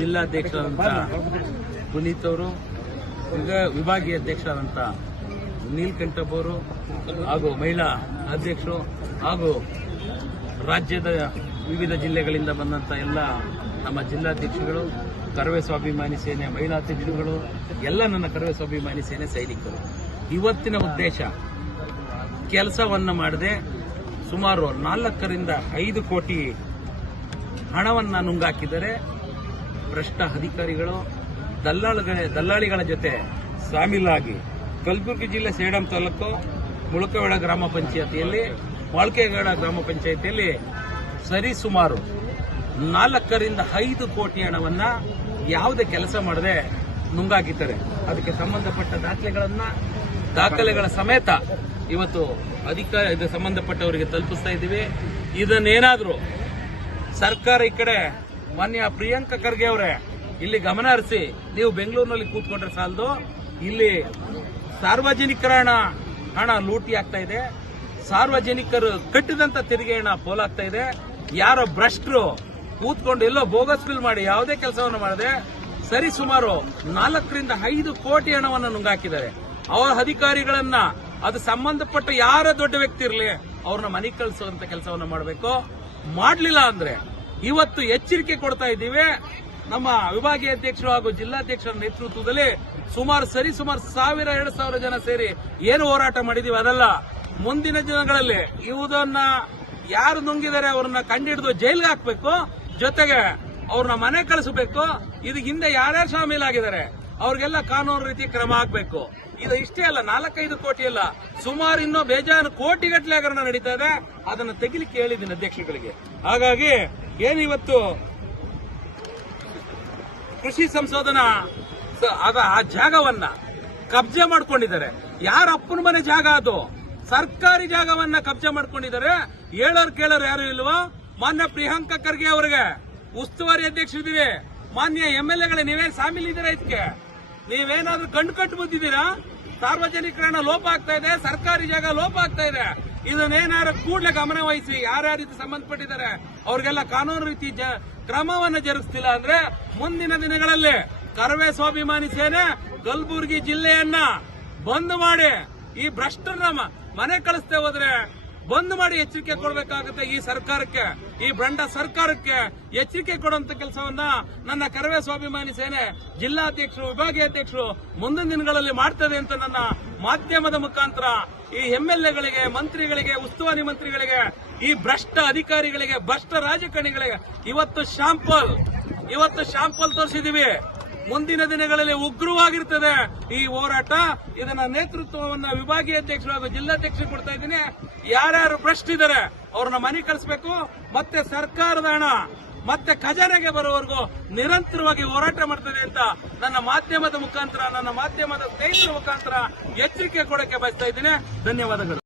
ಜಿಲ್ಲಾಧ್ಯಕ್ಷರಾದಂಥ ಪುನೀತ್ ಅವರು, ಈಗ ವಿಭಾಗೀಯ ಅಧ್ಯಕ್ಷರಾದಂಥ ನೀಲ್ಕಂಠಪ್ಪ ಅವರು, ಹಾಗೂ ಮಹಿಳಾ ಅಧ್ಯಕ್ಷರು, ಹಾಗೂ ರಾಜ್ಯದ ವಿವಿಧ ಜಿಲ್ಲೆಗಳಿಂದ ಬಂದಂಥ ಎಲ್ಲ ನಮ್ಮ ಜಿಲ್ಲಾಧ್ಯಕ್ಷಗಳು, ಕರವೇ ಸ್ವಾಭಿಮಾನಿ ಸೇನೆ ಮಹಿಳಾ ಅಧ್ಯಕ್ಷರುಗಳು ಎಲ್ಲ ನನ್ನ ಕರವೇ ಸ್ವಾಭಿಮಾನಿ ಸೇನೆ ಸೈನಿಕರು. ಇವತ್ತಿನ ಉದ್ದೇಶ, ಕೆಲಸವನ್ನು ಮಾಡದೆ ಸುಮಾರು ನಾಲ್ಕರಿಂದ ಐದು ಕೋಟಿ ಹಣವನ್ನು ನುಂಗಾಕಿದರೆ ಭ್ರಷ್ಟ ಅಧಿಕಾರಿಗಳು ದಲ್ಲಾಳಿಗಳ ದಲ್ಲಾಳಿಗಳ ಜೊತೆ ಸಾಮೀಲಾಗಿ ಕಲಬುರಗಿ ಜಿಲ್ಲೆ ಸೇಡಂ ತಾಲೂಕು ಮುಳುಕವೇಡ ಗ್ರಾಮ ಪಂಚಾಯತಿಯಲ್ಲಿ, ಮೊಳಕೆಗೌಡ ಗ್ರಾಮ ಪಂಚಾಯತಿಯಲ್ಲಿ ಸರಿಸುಮಾರು ನಾಲ್ಕರಿಂದ ಐದು ಕೋಟಿ ಹಣವನ್ನ ಯಾವುದೇ ಕೆಲಸ ಮಾಡದೆ ನುಂಗಾಕಿದ್ದಾರೆ. ಅದಕ್ಕೆ ಸಂಬಂಧಪಟ್ಟ ದಾಖಲೆಗಳನ್ನು, ದಾಖಲೆಗಳ ಸಮೇತ ಇವತ್ತು ಅಧಿಕಾರ ಸಂಬಂಧಪಟ್ಟವರಿಗೆ ತಲುಪಿಸ್ತಾ ಇದ್ದೀವಿ. ಇದನ್ನೇನಾದ್ರೂ ಸರ್ಕಾರ ಈ ಕಡೆ ಮಾನ್ಯ ಪ್ರಿಯಾಂಕ ಖರ್ಗೆ ಅವರೇ, ಇಲ್ಲಿ ಗಮನ ಹರಿಸಿ, ನೀವು ಬೆಂಗಳೂರಿನಲ್ಲಿ ಕೂತ್ಕೊಂಡ್ರೆ ಸಾಲದು. ಇಲ್ಲಿ ಸಾರ್ವಜನಿಕರ ಹಣ ಹಣ ಲೂಟಿ ಆಗ್ತಾ ಇದೆ. ಸಾರ್ವಜನಿಕರು ಕಟ್ಟಿದಂತ ತೆರಿಗೆ ಹಣ ಪೋಲಾಗ್ತಾ ಇದೆ. ಯಾರೋ ಭ್ರಷ್ಟರು ಕೂತ್ಕೊಂಡು ಎಲ್ಲೋ ಬೋಗಸ್ ಬಿಲ್ ಮಾಡಿ ಯಾವುದೇ ಕೆಲಸವನ್ನು ಮಾಡದೆ ಸರಿ ಸುಮಾರು ನಾಲ್ಕರಿಂದ ಐದು ಕೋಟಿ ಹಣವನ್ನು ನುಂಗಾಕಿದ್ದಾರೆ ಅವರ ಅಧಿಕಾರಿಗಳನ್ನ ಅದು ಸಂಬಂಧಪಟ್ಟ ಯಾರ ದೊಡ್ಡ ವ್ಯಕ್ತಿ ಇರಲಿ, ಅವ್ರನ್ನ ಮನೆ ಕಳಿಸುವಂತ ಕೆಲಸವನ್ನು ಮಾಡಬೇಕು. ಮಾಡಲಿಲ್ಲ ಅಂದ್ರೆ ಇವತ್ತು ಎಚ್ಚರಿಕೆ ಕೊಡ್ತಾ ಇದ್ದೀವಿ. ನಮ್ಮ ವಿಭಾಗೀಯ ಅಧ್ಯಕ್ಷರು ಹಾಗೂ ಜಿಲ್ಲಾಧ್ಯಕ್ಷರ ನೇತೃತ್ವದಲ್ಲಿ ಸುಮಾರು ಸರಿ ಸುಮಾರು ಸಾವಿರ, ಎರಡು ಸಾವಿರ ಜನ ಸೇರಿ ಏನು ಹೋರಾಟ ಮಾಡಿದೀವಿ ಅದಲ್ಲ. ಮುಂದಿನ ದಿನಗಳಲ್ಲಿ ಇವುದನ್ನ ಯಾರು ನುಂಗಿದ್ದಾರೆ ಅವ್ರನ್ನ ಕಂಡಿಡಿದು ಜೈಲ್ಗೆ ಹಾಕ್ಬೇಕು. ಜೊತೆಗೆ ಅವ್ರನ್ನ ಮನೆ ಕಳಿಸಬೇಕು. ಇದು ಹಿಂದೆ ಯಾರ್ಯಾರು ಶಾಮೀಲಾಗಿದ್ದಾರೆ ಅವ್ರಿಗೆಲ್ಲ ಕಾನೂನು ರೀತಿ ಕ್ರಮ ಆಗ್ಬೇಕು ಇದು ಇಷ್ಟೇ ಅಲ್ಲ, ನಾಲ್ಕೈದು ಕೋಟಿ ಅಲ್ಲ, ಸುಮಾರು ಇನ್ನೂ ಬೇಜಾನು ಕೋಟಿಗಟ್ಟಲೆ ಹಗರಣ ನಡೀತಾ ಇದೆ. ಅದನ್ನು ತೆಗಿಲಿಕ್ಕೆ ಹೇಳಿದ್ದೀನಿ ಅಧ್ಯಕ್ಷಗಳಿಗೆ ಹಾಗಾಗಿ ಏನು ಇವತ್ತು ಕೃಷಿ ಸಂಶೋಧನಾ ಆ ಜಾಗವನ್ನ ಕಬ್ಜೆ ಮಾಡ್ಕೊಂಡಿದ್ದಾರೆ. ಯಾರ ಅಪ್ಪನ ಮನೆ ಜಾಗ ಅದು? ಸರ್ಕಾರಿ ಜಾಗವನ್ನ ಕಬ್ಜೆ ಮಾಡ್ಕೊಂಡಿದ್ದಾರೆ. ಹೇಳೋರ್ ಕೇಳೋರು ಯಾರು ಇಲ್ವೋ? ಮಾನ್ಯ ಪ್ರಿಯಾಂಕ ಖರ್ಗೆ ಅವರಿಗೆ. ಉಸ್ತುವಾರಿ ಅಧ್ಯಕ್ಷರಿದ್ದೀವಿ ಮಾನ್ಯ ಎಂ ಎಲ್ ಎಗಳೇ, ನೀವೇನ್ ಸಾಮಿಲ್ ಇದ್ದೀರಾ ಇದಕ್ಕೆ ನೀವೇನಾದ್ರೂ ಕಣ್ಣು ಕಟ್ಟು ಬಂದಿದ್ದೀರಾ? ಸಾರ್ವಜನಿಕರ ಹಣ ಲೋಪ ಆಗ್ತಾ ಇದೆ, ಸರ್ಕಾರಿ ಜಾಗ ಲೋಪ ಆಗ್ತಾ ಇದೆ. ಇದನ್ನೇನಾದ್ರು ಕೂಡಲೇ ಗಮನ ವಹಿಸಿ, ಯಾರ್ಯಾರ ರೀತಿ ಸಂಬಂಧಪಟ್ಟಿದ್ದಾರೆ, ಅವ್ರಿಗೆಲ್ಲ ಕಾನೂನು ರೀತಿ ಕ್ರಮವನ್ನು ಜರುಗಿಸ್ತಿಲ್ಲ ಅಂದ್ರೆ ಮುಂದಿನ ದಿನಗಳಲ್ಲಿ ಕರವೇ ಸ್ವಾಭಿಮಾನಿ ಸೇನೆ ಕಲಬುರಗಿ ಜಿಲ್ಲೆಯನ್ನ ಬಂದ್ ಮಾಡಿ ಈ ಭ್ರಷ್ಟರನ್ನ ಮ- ಮನೆ ಕಳಿಸ್ತೇ ಹೋದ್ರೆ ಬಂದ್ ಮಾಡಿ ಎಚ್ಚರಿಕೆ ಕೊಡಬೇಕಾಗುತ್ತೆ ಈ ಸರ್ಕಾರಕ್ಕೆ, ಈ ಬ್ರಂಡ ಸರ್ಕಾರಕ್ಕೆ ಎಚ್ಚರಿಕೆ ಕೊಡುವಂತ ಕೆಲಸವನ್ನ ನನ್ನ ಕರವೇ ಸ್ವಾಭಿಮಾನಿ ಸೇನೆ ಜಿಲ್ಲಾಧ್ಯಕ್ಷರು ವಿಭಾಗೀಯ ಅಧ್ಯಕ್ಷರು ಮುಂದಿನ ದಿನಗಳಲ್ಲಿ ಮಾಡ್ತದೆ ಅಂತ ನನ್ನ ಮಾಧ್ಯಮದ ಮುಖಾಂತರ ಈ ಎಂಎಲ್ಎಗಳಿಗೆ, ಮಂತ್ರಿಗಳಿಗೆ, ಉಸ್ತುವಾರಿ ಮಂತ್ರಿಗಳಿಗೆ, ಈ ಭ್ರಷ್ಟ ಅಧಿಕಾರಿಗಳಿಗೆ, ಭ್ರಷ್ಟ ರಾಜಕಾರಣಿಗಳಿಗೆ ಇವತ್ತು ಶಾಂಪಲ್ ಇವತ್ತು ಶಾಂಪಲ್ ತೋರಿಸಿದೀವಿ. ಮುಂದಿನ ದಿನಗಳಲ್ಲಿ ಉಗ್ರವಾಗಿರ್ತದೆ ಈ ಹೋರಾಟ. ಇದನ್ನ ನೇತೃತ್ವವನ್ನ ವಿಭಾಗೀಯ ಅಧ್ಯಕ್ಷರು ಹಾಗೂ ಜಿಲ್ಲಾಧ್ಯಕ್ಷರು ಕೊಡ್ತಾ ಇದ್ದೀನಿ. ಯಾರ್ಯಾರು ಭ್ರಷ್ಟಿದ್ದಾರೆ ಅವ್ರನ್ನ ಮನೆ ಕಳಿಸ್ಬೇಕು. ಮತ್ತೆ ಸರ್ಕಾರದ ಹಣ, ಮತ್ತೆ ಖಜಾನೆಗೆ ಬರುವವರೆಗೂ ನಿರಂತರವಾಗಿ ಹೋರಾಟ ಮಾಡ್ತದೆ ಅಂತ ನನ್ನ ಮಾಧ್ಯಮದ ಮುಖಾಂತರ, ನನ್ನ ಮಾಧ್ಯಮದ ಸ್ನೇಹಿತರ ಮುಖಾಂತರ ಎಚ್ಚರಿಕೆ ಕೊಡಕ್ಕೆ ಬಯಸ್ತಾ ಇದ್ದೀನಿ. ಧನ್ಯವಾದಗಳು.